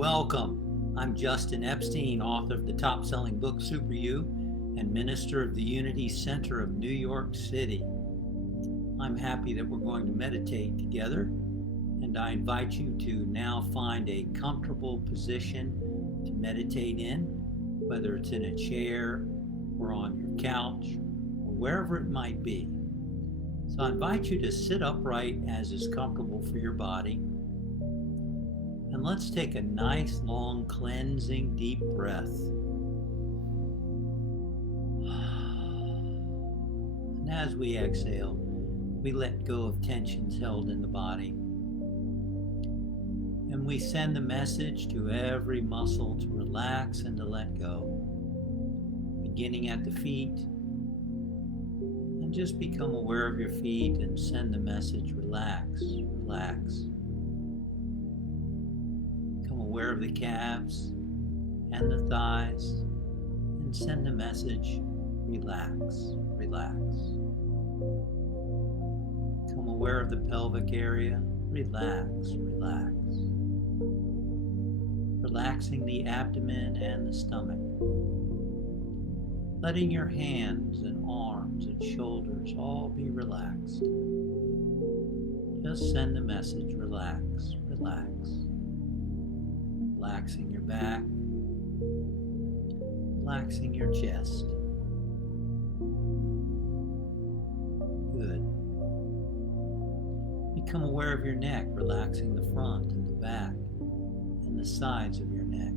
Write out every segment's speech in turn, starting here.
Welcome. I'm Justin Epstein, author of the top-selling book Super You and minister of the Unity Center of New York City. I'm happy that we're going to meditate together, and I invite you to now find a comfortable position to meditate in, whether it's in a chair or on your couch or wherever it might be. So I invite you to sit upright as is comfortable for your body. And let's take a nice, long, cleansing, deep breath. And as we exhale, we let go of tensions held in the body. And we send the message to every muscle to relax and to let go. Beginning at the feet. And just become aware of your feet and send the message, relax, relax. Aware of the calves and the thighs, and send the message, relax, relax. Become aware of the pelvic area, relax, relax. Relaxing the abdomen and the stomach. Letting your hands and arms and shoulders all be relaxed. Just send the message, relax, relax. Relaxing your back, relaxing your chest. Good. Become aware of your neck, relaxing the front and the back and the sides of your neck.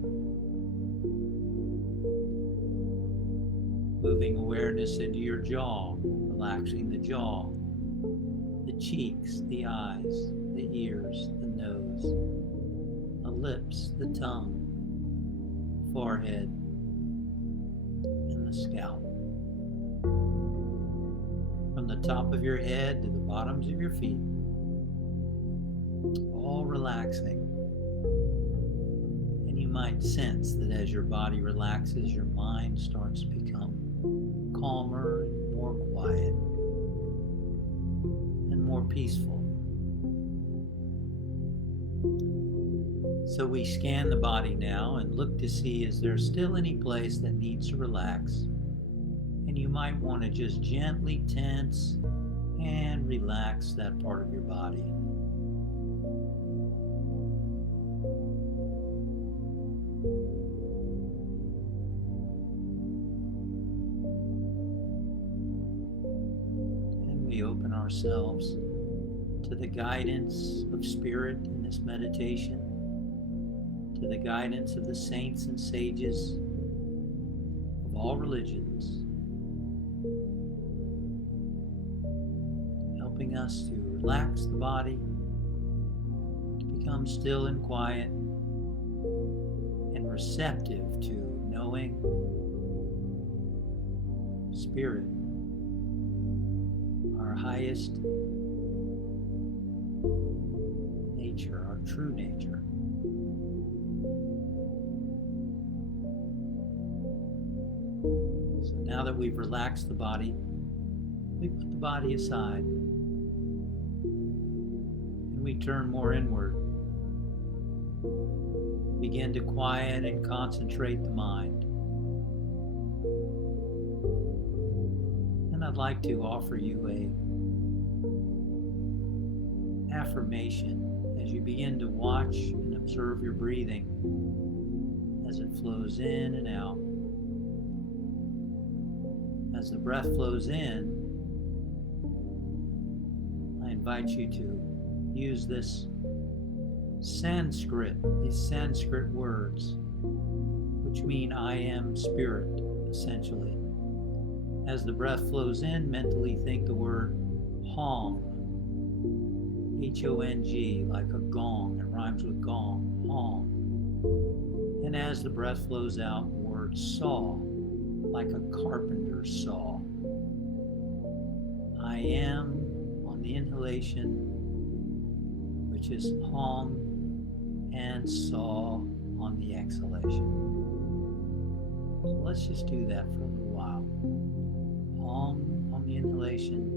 Moving awareness into your jaw, relaxing the jaw, the cheeks, the eyes, the ears, the nose, the lips, the tongue, forehead, and the scalp. From the top of your head to the bottoms of your feet, all relaxing. And you might sense that as your body relaxes, your mind starts to become calmer and more quiet and more peaceful. So we scan the body now and look to see, is there still any place that needs to relax? And you might want to just gently tense and relax that part of your body. And we open ourselves to the guidance of Spirit in this meditation. To the guidance of the saints and sages of all religions, helping us to relax the body, to become still and quiet, and receptive to knowing Spirit, our highest nature, our true nature. So now that we've relaxed the body, we put the body aside and we turn more inward. Begin to quiet and concentrate the mind. And I'd like to offer you an affirmation as you begin to watch and observe your breathing as it flows in and out. As the breath flows in, I invite you to use these Sanskrit words, which mean I am spirit, essentially. As the breath flows in, mentally think the word Hong, H-O-N-G, like a gong. It rhymes with gong, Hong. And as the breath flows out, the word saw, like a carpenter's saw. I am on the inhalation, which is Hong, and saw on the exhalation. So let's just do that for a little while. Hong on the inhalation,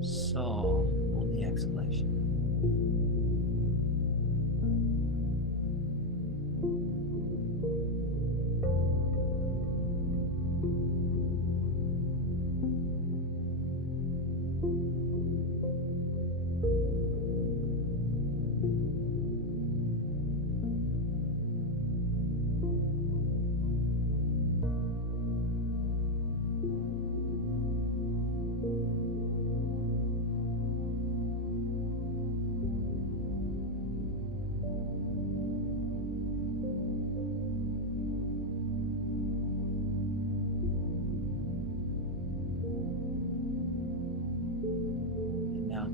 saw on the exhalation.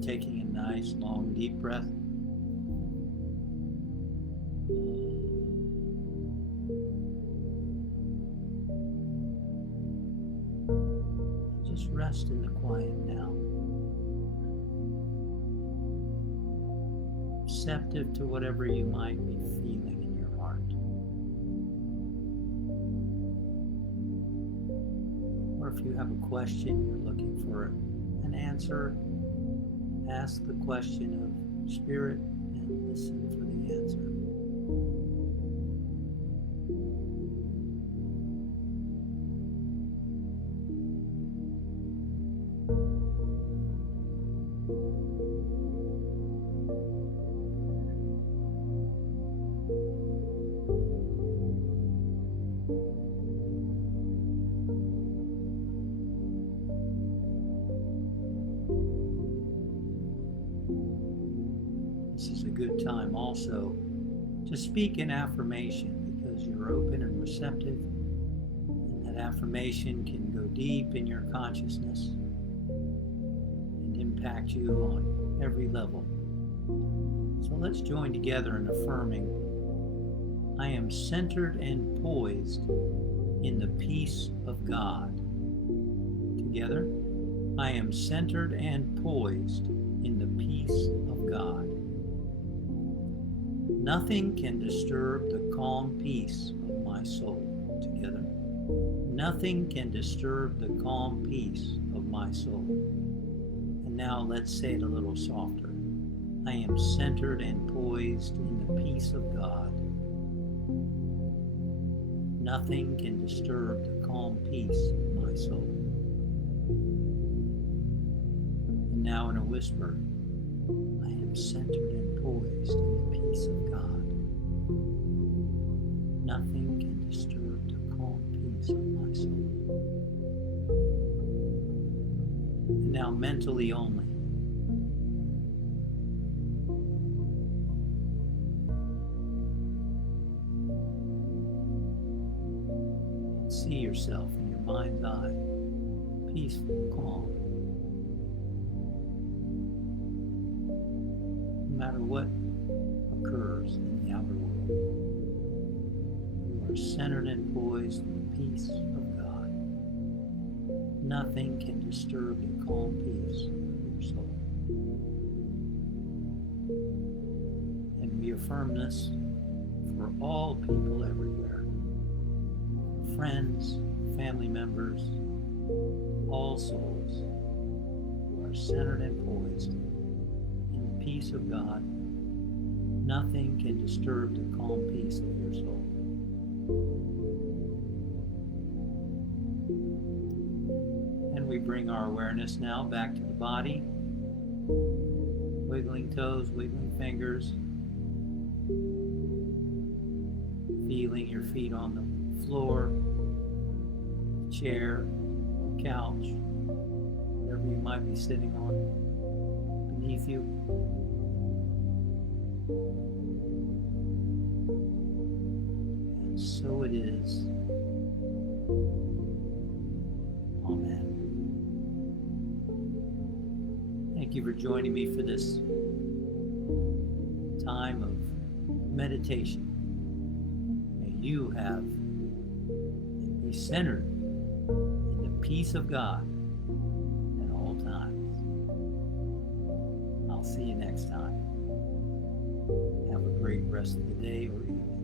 taking a nice, long, deep breath. Just rest in the quiet now. Receptive to whatever you might be feeling in your heart. Or if you have a question, you're looking for an answer, ask the question of Spirit and listen for the answer. This is a good time also to speak an affirmation because you're open and receptive, and that affirmation can go deep in your consciousness and impact you on every level. So let's join together in affirming, I am centered and poised in the peace of God. Together, I am centered and poised in the peace of God. Nothing can disturb the calm peace of my soul. Together, nothing can disturb the calm peace of my soul. And now let's say it a little softer. I am centered and poised in the peace of God. Nothing can disturb the calm peace of my soul. And now in a whisper, I am centered and poised in the peace of God. Nothing can disturb the calm peace of my soul. And now mentally only. See yourself in your mind's eye, peaceful, calm. No matter what occurs in the outer world, you are centered and poised in the peace of God. Nothing can disturb the calm peace of your soul. And we affirm this for all people everywhere. Friends, family members, all souls who are centered and poised in the peace of God. Nothing can disturb the calm peace of your soul. And we bring our awareness now back to the body, wiggling toes, wiggling fingers, feeling your feet on the floor, chair, couch, whatever you might be sitting on beneath you. And so it is. Amen. Thank you for joining me for this time of meditation. May you have and be centered in the peace of God at all times. I'll see you next time. Have a great rest of the day or evening.